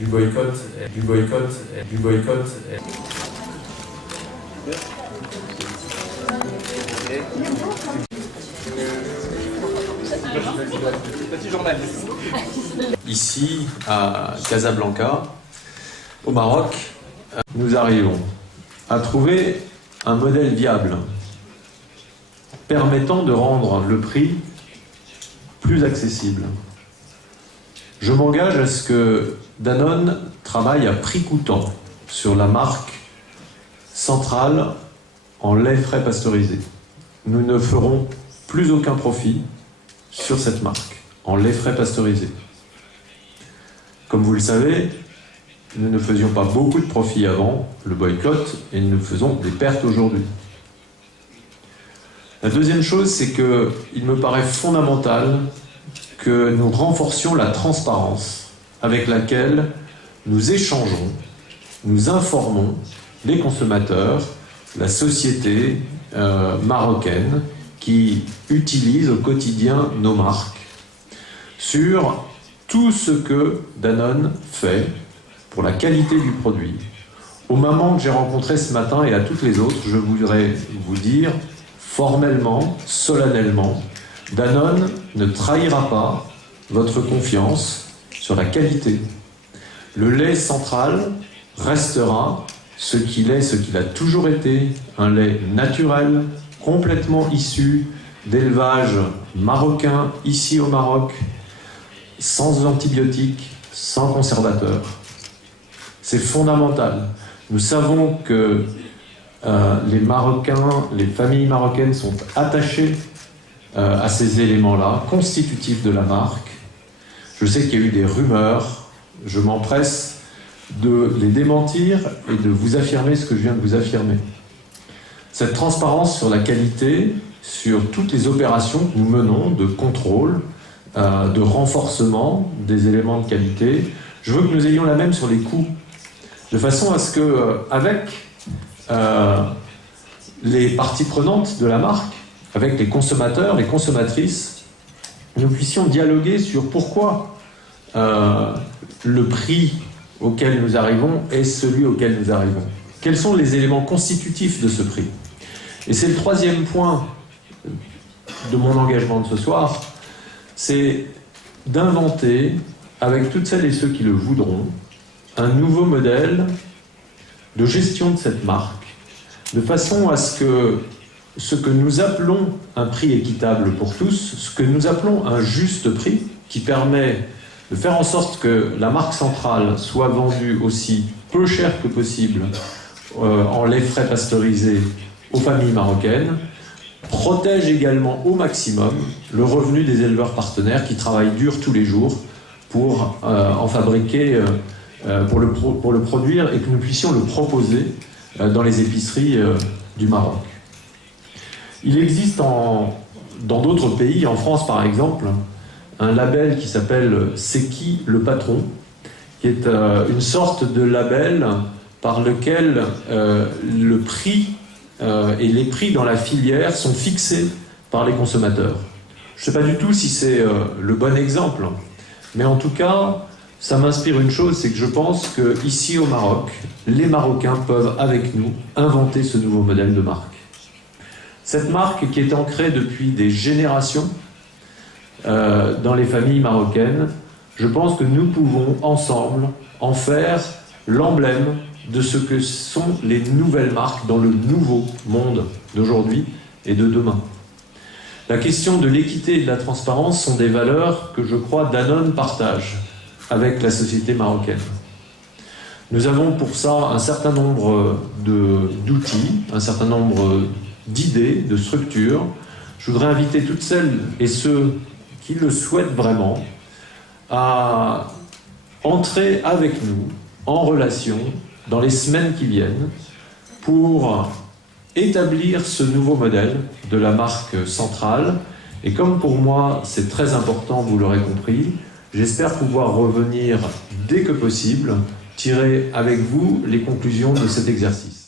du boycott, du boycott, du boycott. Ici, à Casablanca, au Maroc, nous arrivons à trouver un modèle viable permettant de rendre le prix plus accessible. Je m'engage à ce que Danone travaille à prix coûtant sur la marque centrale en lait frais pasteurisé. Nous ne ferons plus aucun profit sur cette marque en lait frais pasteurisé. Comme vous le savez, nous ne faisions pas beaucoup de profits avant le boycott et nous faisons des pertes aujourd'hui. La deuxième chose, c'est qu'il me paraît fondamental que nous renforcions la transparence avec laquelle nous échangeons, nous informons les consommateurs, la société marocaine qui utilise au quotidien nos marques, sur tout ce que Danone fait pour la qualité du produit. Aux mamans que j'ai rencontrées ce matin et à toutes les autres, je voudrais vous dire formellement, solennellement, Danone ne trahira pas votre confiance sur la qualité. Le lait central restera ce qu'il est, ce qu'il a toujours été, un lait naturel, complètement issu d'élevage marocain, ici au Maroc, sans antibiotiques, sans conservateurs. C'est fondamental. Nous savons que les Marocains, les familles marocaines sont attachées à ces éléments-là, constitutifs de la marque. Je sais qu'il y a eu des rumeurs, je m'empresse de les démentir et de vous affirmer ce que je viens de vous affirmer. Cette transparence sur la qualité, sur toutes les opérations que nous menons de contrôle, de renforcement des éléments de qualité, je veux que nous ayons la même sur les coûts, de façon à ce que, avec les parties prenantes de la marque, avec les consommateurs, les consommatrices, nous puissions dialoguer sur pourquoi le prix auquel nous arrivons est celui auquel nous arrivons. Quels sont les éléments constitutifs de ce prix? Et c'est le troisième point de mon engagement de ce soir, c'est d'inventer, avec toutes celles et ceux qui le voudront, un nouveau modèle de gestion de cette marque, de façon à ce que nous appelons un prix équitable pour tous, ce que nous appelons un juste prix, qui permet de faire en sorte que la marque centrale soit vendue aussi peu cher que possible en lait frais pasteurisé aux familles marocaines, protège également au maximum le revenu des éleveurs partenaires qui travaillent dur tous les jours pour en fabriquer, pour le produire et que nous puissions le proposer dans les épiceries du Maroc. Il existe dans d'autres pays, en France par exemple, un label qui s'appelle « C'est qui le patron ?», qui est une sorte de label par lequel le prix et les prix dans la filière sont fixés par les consommateurs. Je ne sais pas du tout si c'est le bon exemple, mais en tout cas, ça m'inspire une chose, c'est que je pense qu'ici au Maroc, les Marocains peuvent avec nous inventer ce nouveau modèle de marque. Cette marque qui est ancrée depuis des générations dans les familles marocaines, je pense que nous pouvons ensemble en faire l'emblème de ce que sont les nouvelles marques dans le nouveau monde d'aujourd'hui et de demain. La question de l'équité et de la transparence sont des valeurs que je crois Danone partage avec la société marocaine. Nous avons pour ça un certain nombre d'outils, un certain nombre d'idées, de structures. Je voudrais inviter toutes celles et ceux qui le souhaitent vraiment à entrer avec nous en relation dans les semaines qui viennent pour établir ce nouveau modèle de la marque centrale. Et comme pour moi c'est très important, vous l'aurez compris, j'espère pouvoir revenir dès que possible, tirer avec vous les conclusions de cet exercice.